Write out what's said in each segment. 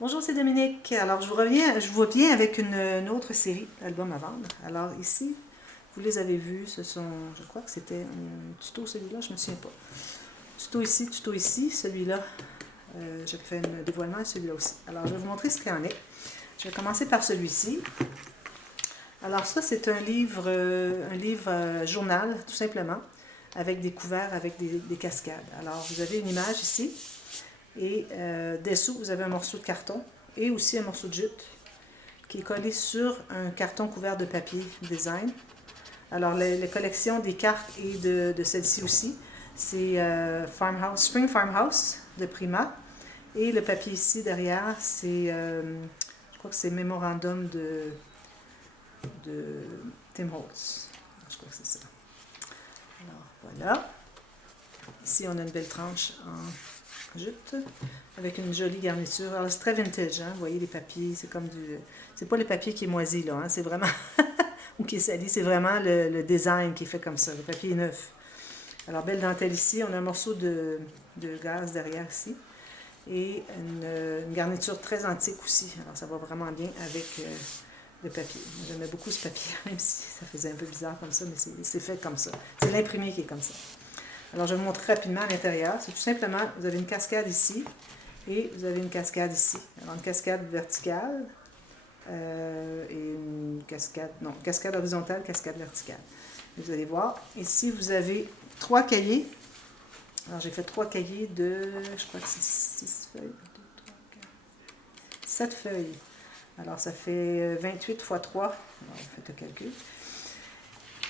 Bonjour, c'est Dominique. Alors, je vous reviens avec une autre série d'albums à vendre. Alors, ici, vous les avez vus, ce sont, je crois que c'était un tuto celui-là, je ne me souviens pas. Tuto ici, celui-là, j'ai fait un dévoilement et celui-là aussi. Alors, je vais vous montrer ce qu'il y en est. Je vais commencer par celui-ci. Alors, ça, c'est un livre journal, tout simplement, avec des couverts, avec des cascades. Alors, vous avez une image ici. Et dessous, vous avez un morceau de carton et aussi un morceau de jute qui est collé sur un carton couvert de papier design. Alors, la collection des cartes et de celle-ci aussi, c'est Spring Farmhouse de Prima. Et le papier ici derrière, c'est, je crois que c'est Memorandum de Tim Holtz. Je crois que c'est ça. Alors, voilà. Ici, on a une belle tranche en jute avec une jolie garniture. Alors, c'est très vintage, hein? Vous voyez les papiers, c'est comme du... C'est pas le papier qui est moisi, là, hein? C'est vraiment... ou qui est sali, c'est vraiment le design qui est fait comme ça. Le papier est neuf. Alors, belle dentelle ici. On a un morceau de gaz derrière ici. Et une garniture très antique aussi. Alors, ça va vraiment bien avec le papier. J'aimais beaucoup ce papier, même si ça faisait un peu bizarre comme ça, mais c'est fait comme ça. C'est l'imprimé qui est comme ça. Alors, je vais vous montrer rapidement à l'intérieur. C'est tout simplement, vous avez une cascade ici et vous avez une cascade ici. Alors, une cascade verticale et une cascade, non, cascade horizontale, cascade verticale. Et vous allez voir, ici, vous avez 3 cahiers. Alors, j'ai fait 3 cahiers de, je crois que c'est 6 feuilles, 2, 3, 4, 7 feuilles. Alors, ça fait 28 x 3. Alors, faites le calcul.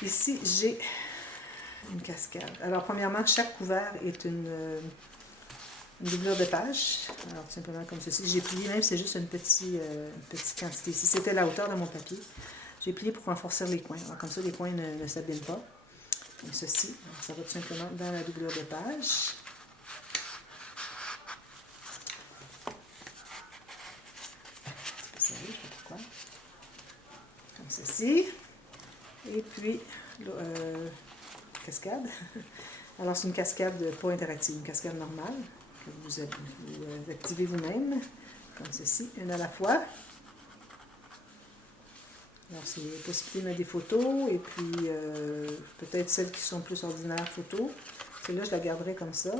Ici, j'ai une cascade. Alors, premièrement, chaque couvert est une doublure de page. Alors, tout simplement comme ceci. J'ai plié, même si c'est juste une petite quantité. Si c'était la hauteur de mon papier, j'ai plié pour renforcer les coins. Alors, comme ça, les coins ne s'abîment pas. Comme ceci. Alors, ça va tout simplement dans la doublure de page. Pourquoi? Comme ceci. Et puis, cascade. Alors, c'est une cascade pas interactive, une cascade normale que vous activez vous-même, comme ceci, une à la fois. Alors, c'est possibilité de mettre des photos, et puis peut-être celles qui sont plus ordinaires photos. Celle-là, je la garderai comme ça.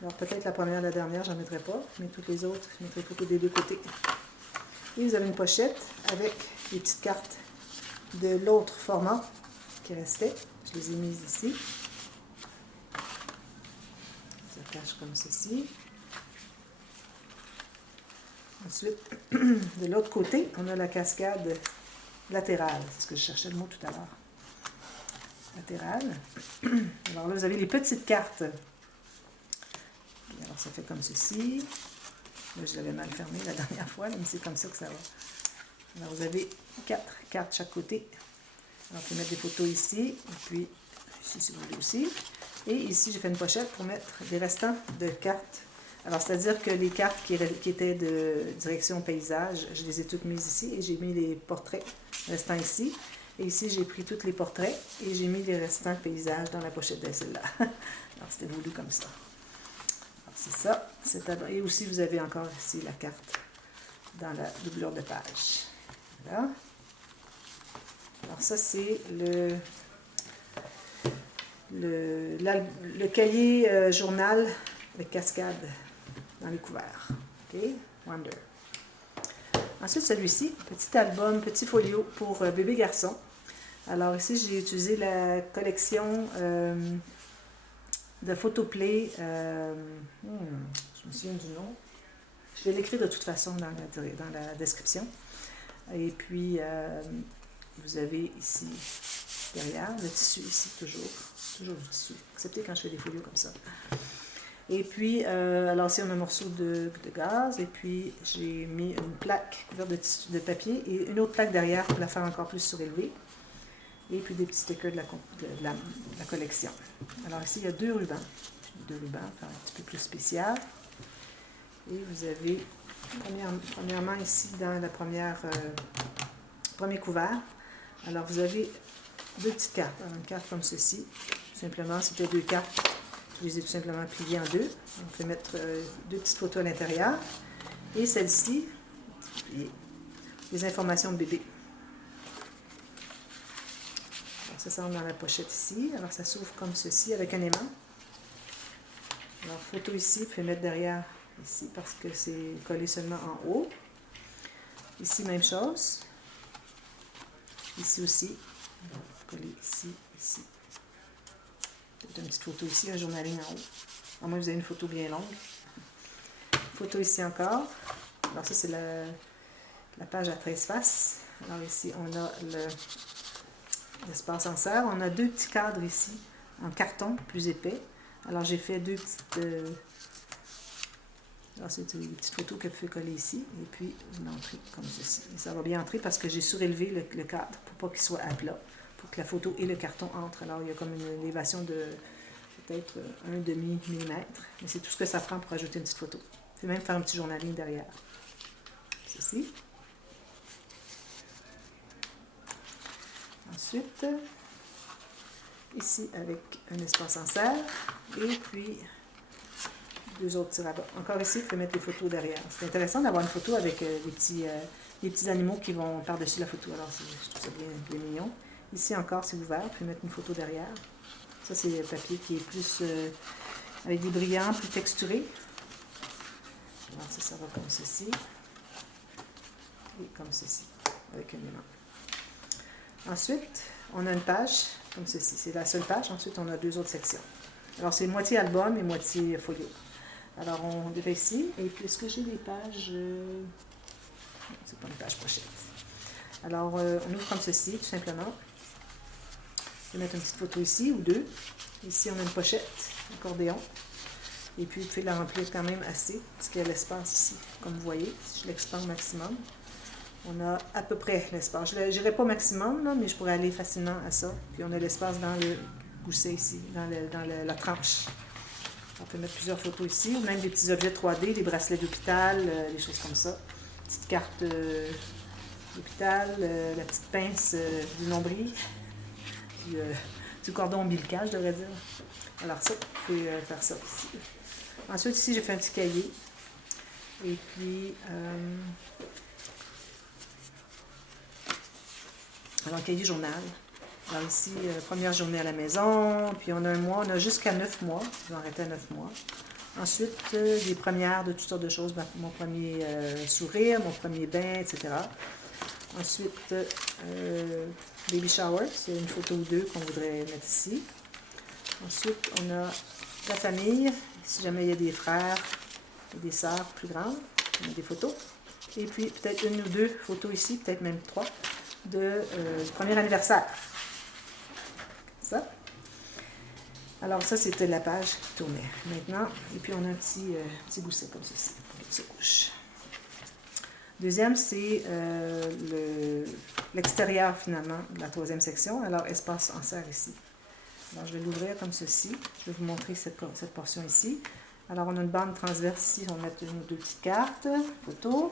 Alors, peut-être la première, la dernière, j'en mettrai pas, mais toutes les autres, je mettrai photos des deux côtés. Et vous avez une pochette avec les petites cartes de l'autre format qui restait. Je les ai mises ici. Cache comme ceci. Ensuite, de l'autre côté, on a la cascade latérale. C'est ce que je cherchais le mot tout à l'heure. Latérale. Alors là, vous avez les petites cartes. Alors, ça fait comme ceci. Là, je l'avais mal fermé la dernière fois, mais c'est comme ça que ça va. Alors, vous avez 4 cartes de chaque côté. Alors, vous pouvez mettre des photos ici, et puis ici, si vous voulez aussi. Et ici, j'ai fait une pochette pour mettre des restants de cartes. Alors, c'est-à-dire que les cartes qui étaient de direction paysage, je les ai toutes mises ici et j'ai mis les portraits restants ici. Et ici, j'ai pris tous les portraits et j'ai mis les restants paysages dans la pochette de celle-là. Alors, c'était voulu comme ça. C'est ça. Et aussi, vous avez encore ici la carte dans la doublure de page. Voilà. Alors, ça, c'est le cahier journal avec cascade dans les couverts. OK? Wonder. Ensuite, celui-ci, petit album, petit folio pour bébé garçon. Alors ici, j'ai utilisé la collection de Photoplay. Je me souviens du nom. Je vais l'écrire de toute façon dans la description. Et puis, vous avez ici, derrière, le tissu ici, toujours du tissu, excepté quand je fais des folios comme ça. Et puis, alors ici, on a un morceau de gaz, et puis j'ai mis une plaque couverte de papier, et une autre plaque derrière pour la faire encore plus surélevée. Et puis des petits stickers de la collection. Alors ici, il y a 2 rubans. Faire un petit peu plus spécial. Et vous avez, premièrement ici, dans la premier couvert, alors vous avez 2 petites cartes. Alors, une carte comme ceci. Simplement, c'était 2 cartes. Je les ai tout simplement pliées en 2. On peut mettre 2 petites photos à l'intérieur. Et celle-ci, les informations de bébé. Alors, ça rentre dans la pochette ici. Alors, ça s'ouvre comme ceci avec un aimant. Alors, photo ici, vous pouvez mettre derrière ici parce que c'est collé seulement en haut. Ici, même chose. Ici aussi. Collé ici, ici. Peut-être une petite photo ici, un journaling en haut. À moins que vous avez une photo bien longue. Photo ici encore. Alors, ça, c'est la page à 13 faces. Alors, ici, on a l'espace en serre. On a deux petits cadres ici en carton plus épais. Alors, j'ai fait deux petites... alors, c'est des petites photos que vous pouvez coller ici. Et puis, vous l'entrez comme ceci. Et ça va bien entrer parce que j'ai surélevé le cadre pour pas qu'il soit à plat. Pour que la photo et le carton entrent. Alors, il y a comme une élévation de peut-être 1,5 millimètre. Mais c'est tout ce que ça prend pour ajouter une petite photo. Vous pouvez même faire un petit journaling derrière. Ceci. Ensuite, ici avec un espace en serre. Et puis, deux autres petits rabats. Encore ici, vous pouvez mettre les photos derrière. C'est intéressant d'avoir une photo avec des petits animaux qui vont par-dessus la photo. Alors, je trouve ça bien mignon. Ici encore, c'est ouvert. Vous pouvez mettre une photo derrière. Ça, c'est le papier qui est plus avec des brillants, plus texturés. Alors, ça va comme ceci. Et comme ceci, avec un aimant. Ensuite, on a une page comme ceci. C'est la seule page. Ensuite, on a deux autres sections. Alors, c'est moitié album et moitié folio. Alors, on dirait ici. Et puis, est-ce que j'ai des pages... c'est pas une page pochette. Alors, on ouvre comme ceci, tout simplement. Je vais mettre une petite photo ici, ou deux. Ici, on a une pochette, accordéon. Et puis, vous pouvez la remplir quand même assez, parce qu'il y a l'espace ici, comme vous voyez. Si je l'expande au maximum, on a à peu près l'espace. Je n'irai pas au maximum, là, mais je pourrais aller facilement à ça. Puis, on a l'espace dans le gousset ici, dans la tranche. On peut mettre plusieurs photos ici, ou même des petits objets 3D, des bracelets d'hôpital, des choses comme ça. Petite carte d'hôpital, la petite pince du nombril, du cordon ombilical, je devrais dire. Alors ça, vous pouvez faire ça ici. Ensuite, ici, j'ai fait un petit cahier. Et puis, alors, cahier journal. Alors ici, première journée à la maison, puis on a un mois, on a jusqu'à 9 mois, je vais arrêter à 9 mois. Ensuite, des premières de toutes sortes de choses, mon premier sourire, mon premier bain, etc. Ensuite, baby shower, c'est une photo ou deux qu'on voudrait mettre ici. Ensuite, on a la famille, si jamais il y a des frères et des sœurs plus grandes, on a des photos. Et puis, peut-être une ou deux photos ici, peut-être même 3, du premier anniversaire. Ça. Alors ça, c'était la page qui tournait. Maintenant, et puis on a un petit gousset comme ceci, pour qu'il se couche. Deuxième, c'est l'extérieur finalement de la troisième section. Alors, espace en serre ici. Alors, je vais l'ouvrir comme ceci. Je vais vous montrer cette portion ici. Alors, on a une bande transverse ici. On va mettre une ou deux petites cartes, photos.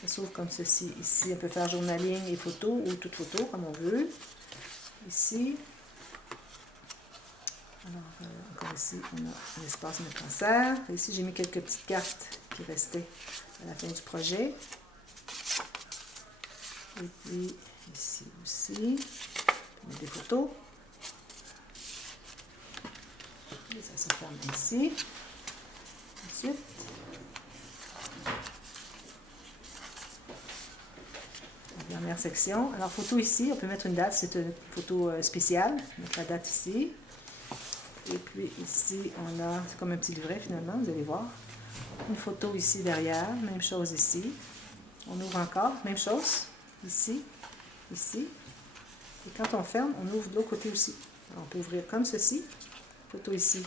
Ça s'ouvre comme ceci. Ici, on peut faire journaling et photo ou toute photo, comme on veut. Ici. Alors, encore ici, on a un espace mettre en serre. Ici, j'ai mis quelques petites cartes qui restaient à la fin du projet. Et puis, ici aussi, on a des photos. Et ça se ferme ici. Ensuite, la dernière section. Alors, photo ici, on peut mettre une date, c'est une photo spéciale. Mettre la date ici. Et puis ici, on a, c'est comme un petit livret finalement, vous allez voir. Une photo ici derrière, même chose ici. On ouvre encore, même chose, ici, ici. Et quand on ferme, on ouvre de l'autre côté aussi. Alors, on peut ouvrir comme ceci, photo ici,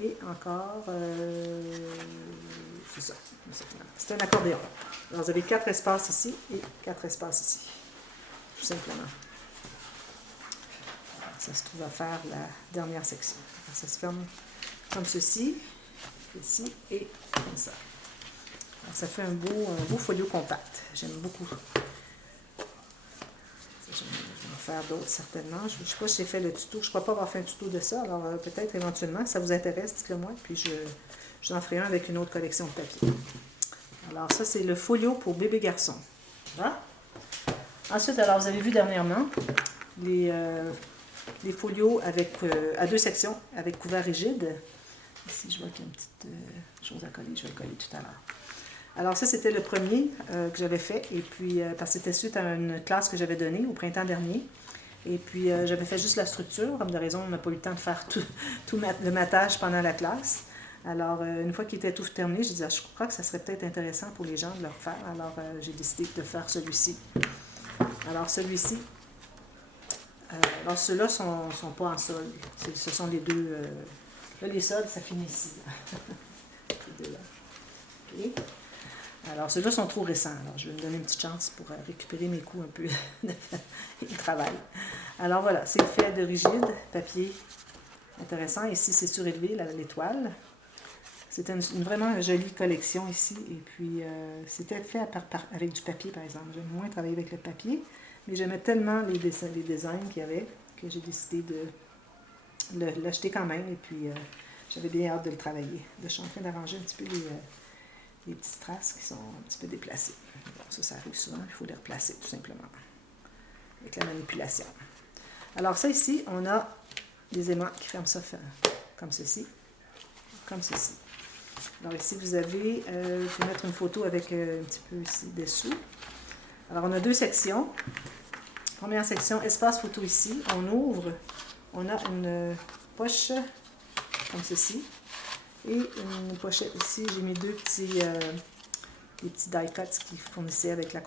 et encore, c'est ça. C'est un accordéon. Alors, vous avez 4 espaces ici et 4 espaces ici, tout simplement. Ça se trouve à faire la dernière section. Alors, ça se ferme comme ceci, ici et comme ça. Alors, ça fait un beau folio compact. J'aime beaucoup. Je vais en faire d'autres certainement. Je ne sais pas si j'ai fait le tuto. Je ne crois pas avoir fait un tuto de ça. Alors peut-être éventuellement, si ça vous intéresse, dites-le moi. Puis je en ferai un avec une autre collection de papier. Alors ça, c'est le folio pour bébé garçon. Voilà. Ensuite, alors vous avez vu dernièrement les folios avec, à 2 sections avec couvert rigide. Ici, je vois qu'il y a une petite chose à coller. Je vais le coller tout à l'heure. Alors ça, c'était le premier que j'avais fait. Et puis, parce que c'était suite à une classe que j'avais donnée au printemps dernier. Et puis, j'avais fait juste la structure. Comme de raison, on n'a pas eu le temps de faire tout le matage pendant la classe. Alors, une fois qu'il était tout terminé, je disais, je crois que ça serait peut-être intéressant pour les gens de le refaire. Alors, j'ai décidé de faire celui-ci. Alors, celui-ci, alors ceux-là ne sont pas en solde. Ce sont les deux. Là, les soldes, ça finit ici. Ces deux-là. Okay. Alors, ceux-là sont trop récents. Alors, je vais me donner une petite chance pour récupérer mes coups un peu de travail. Alors, voilà, c'est fait de rigide, papier intéressant. Ici, c'est surélevé, l'étoile. C'était une vraiment jolie collection ici. Et puis, c'était fait avec du papier, par exemple. J'aime moins travailler avec le papier, mais j'aimais tellement les designs qu'il y avait que j'ai décidé de l'acheter quand même. Et puis, j'avais bien hâte de le travailler. Je suis en train d'arranger un petit peu les petites traces qui sont un petit peu déplacées. Bon, ça arrive souvent. Il faut les replacer, tout simplement, avec la manipulation. Alors, ça ici, on a des aimants qui ferment ça comme ceci. Comme ceci. Alors ici, vous avez, je vais mettre une photo avec un petit peu ici dessous. Alors, on a 2 sections. Première section, espace photo ici. On ouvre, on a une poche comme ceci. Et une pochette ici, j'ai mis 2 petits, des petits die cuts qui fournissaient avec la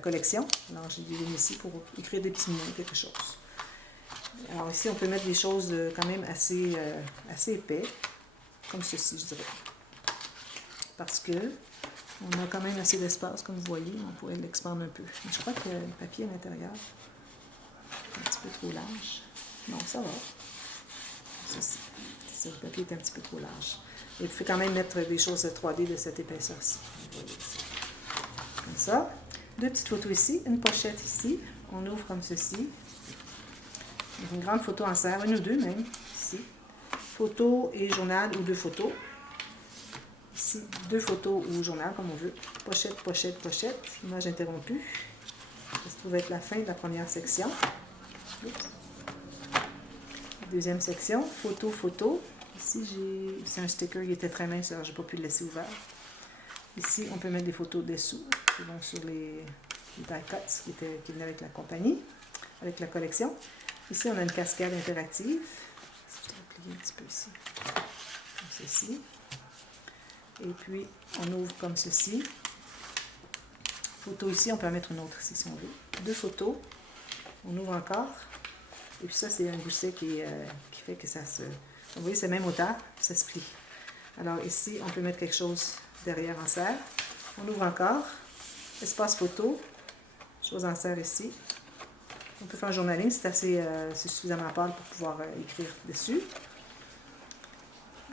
collection. Alors, j'ai mis ici pour écrire des petits mots, quelque chose. Alors ici, on peut mettre des choses quand même assez épais, comme ceci, je dirais. Parce que on a quand même assez d'espace, comme vous voyez, on pourrait l'expandre un peu. Mais je crois que le papier à l'intérieur est un petit peu trop large. Non, ça va. Ceci. Le papier est un petit peu trop large. Et vous pouvez quand même mettre des choses 3D de cette épaisseur-ci. Comme ça. 2 petites photos ici, une pochette ici. On ouvre comme ceci. Une grande photo en serre, une ou 2 même, ici. Photo et journal ou 2 photos. Ici, 2 photos ou journal, comme on veut. Pochette, pochette, pochette. Image interrompue. Ça se trouve être la fin de la première section. Oups. Deuxième section, photo, photo. Ici, c'est un sticker qui était très mince, alors je n'ai pas pu le laisser ouvert. Ici, on peut mettre des photos dessous, qui vont sur les die cuts qui venaient avec la compagnie, avec la collection. Ici, on a une cascade interactive. Je vais plier un petit peu ici. Comme ceci. Et puis, on ouvre comme ceci. Photo ici, on peut en mettre une autre ici si on veut. 2 photos. On ouvre encore. Et puis ça, c'est un gousset qui fait que ça se... Vous voyez, c'est même hauteur, ça se plie. Alors ici, on peut mettre quelque chose derrière en serre. On ouvre encore. Espace photo. Chose en serre ici. On peut faire un journaling, c'est suffisamment pâle pour pouvoir écrire dessus.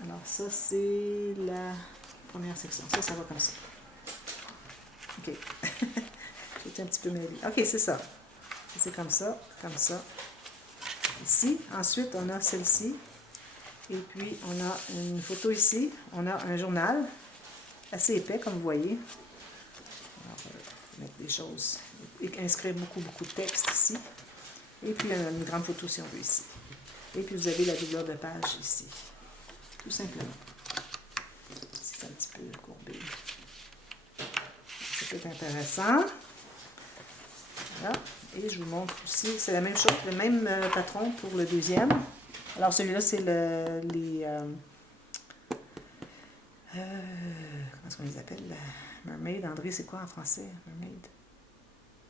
Alors ça, c'est la première section. Ça va comme ça. OK. J'étais un petit peu mêlée. OK, c'est ça. C'est comme ça, ici. Ensuite, on a celle-ci. Et puis, on a une photo ici. On a un journal assez épais, comme vous voyez. Alors, mettre des choses, inscrire beaucoup de texte ici. Et puis, une grande photo si on veut ici. Et puis, vous avez la doubleur de page ici. Tout simplement. C'est un petit peu courbé. Ça peut être intéressant. Voilà. Et je vous montre aussi, c'est la même chose, le même patron pour le deuxième. Alors, celui-là, c'est comment est-ce qu'on les appelle? Mermaid. André, c'est quoi en français? Mermaid?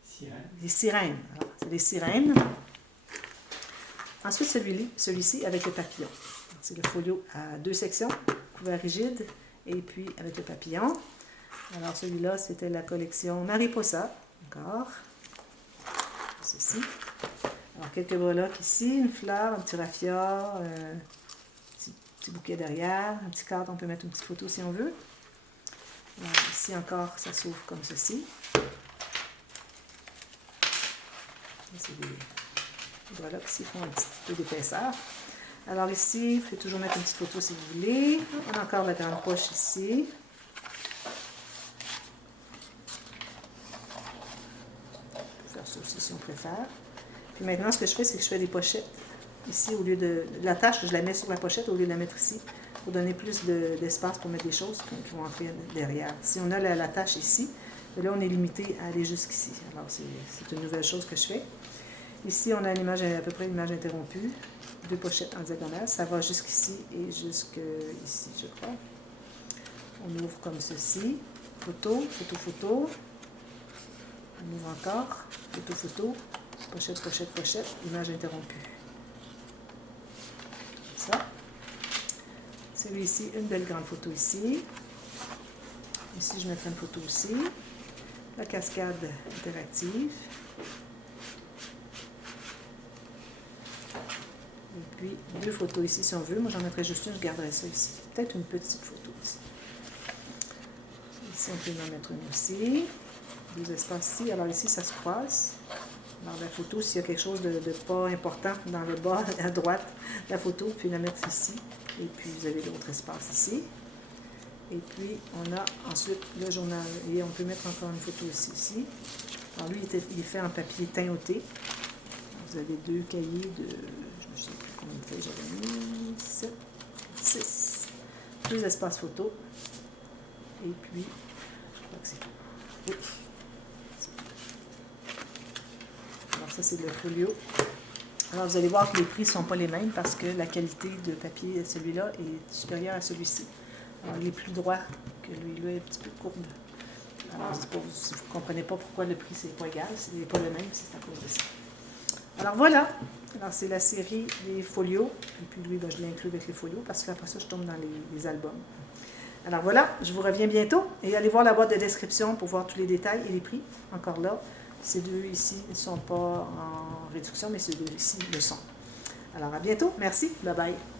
Sirène. Les sirènes. C'est des sirènes. Ensuite, celui-ci avec le papillon. C'est le folio à 2 sections, couvert rigide, et puis avec le papillon. Alors, celui-là, c'était la collection Mariposa. Encore. Ceci. Alors, quelques breloques ici, une fleur, un petit raffia, un petit bouquet derrière, un petit cadre, on peut mettre une petite photo si on veut. Alors, ici encore, ça s'ouvre comme ceci. C'est des breloques ici qui font un petit peu d'épaisseur. Alors ici, vous pouvez toujours mettre une petite photo si vous voulez. On a encore la grande poche ici. ça aussi, si on préfère. Puis maintenant, ce que je fais, c'est que je fais des pochettes. Ici, au lieu de la tâche, je la mets sur la pochette au lieu de la mettre ici, pour donner plus d'espace pour mettre des choses qui vont entrer derrière. Si on a la tâche ici, là, on est limité à aller jusqu'ici. Alors, c'est une nouvelle chose que je fais. Ici, on a une image, à peu près une image interrompue. 2 pochettes en diagonale. Ça va jusqu'ici et jusqu'ici, je crois. On ouvre comme ceci. Photo, photo, photo. On ouvre encore. Photo, photo. Pochette, pochette, pochette. Image interrompue. Ça. Celui-ci, une belle grande photo ici. Ici, je mettrai une photo aussi. La cascade interactive. Et puis, 2 photos ici si on veut. Moi, j'en mettrai juste une, je garderai ça ici. Peut-être une petite photo ici. Ici, on peut en mettre une aussi. 2 espaces ici. Alors ici, ça se croise. Alors la photo, s'il y a quelque chose de pas important dans le bas à droite, la photo, vous pouvez la mettre ici. Et puis, vous avez l'autre espace ici. Et puis, on a ensuite le journal. Et on peut mettre encore une photo aussi ici. Alors lui, il est fait en papier teinté. Vous avez 2 cahiers de... Je ne sais plus combien de feuilles j'avais mis. 7, 6. 2 espaces photo. Et puis, je crois que c'est tout. Oui. Alors ça, c'est le folio. Alors, vous allez voir que les prix ne sont pas les mêmes parce que la qualité de papier, celui-là, est supérieure à celui-ci. Alors, il est plus droit que lui-là, un petit peu courbe. Alors, si vous ne comprenez pas pourquoi le prix, c'est pas égal, c'est pas le même, c'est à cause de ça. Alors, voilà. Alors, c'est la série des folios. Et puis, lui, ben, je l'inclus avec les folios parce qu'après ça, je tombe dans les albums. Alors, voilà. Je vous reviens bientôt. Et allez voir la boîte de description pour voir tous les détails et les prix. Encore là. Ces 2 ici ne sont pas en réduction, mais ces 2 ici le sont. Alors, à bientôt. Merci. Bye bye.